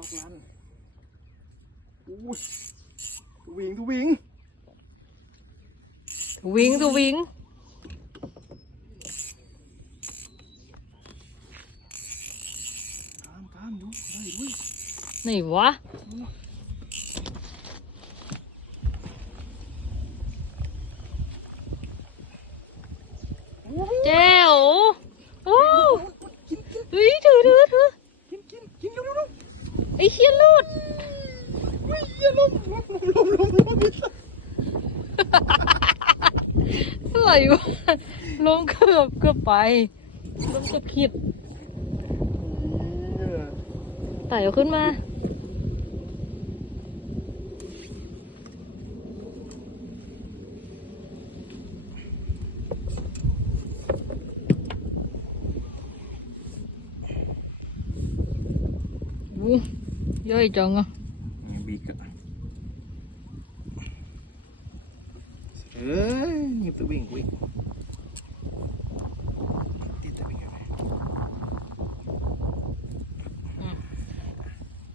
ล็อกลันอุ้ยตัววิ่งตัววิ่งวิ่งตัววิ่งตามตามดูได้ด้วยไหนวะแจ๋วโอ้เฮ้ยถือถือถือ กินกินกินเร็วเร็วเร็ว ไอ้เฮียลูดอุ้ยเหี้ยลมลมลมลมลมลมอะไรวะลงเกือบเกือบไปลงจะผิดเหี้ยไต่าขึ้นมาอู้ ย่อยจังอะนี่บีกอะเอ้ยนี่ตัววิ่งวิ่งติดตัววิ่งอะไร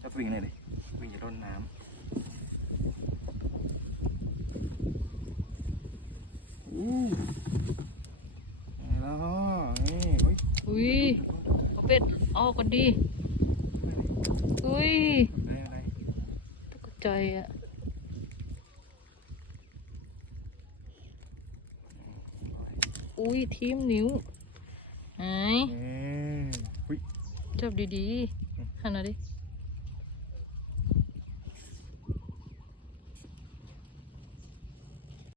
จับตัววิ่งไหนเลยวิ่งจะโดนน้ำอู้แล้วนี่เฮ้ยอุ้ยเอาเป็ดออกกันดีอุ้ย ได้อะไร ตก ใจอะอุ้ยทีมนิ้วหายเอ้ยอุ้ยจับดีๆหันหน่อยดิ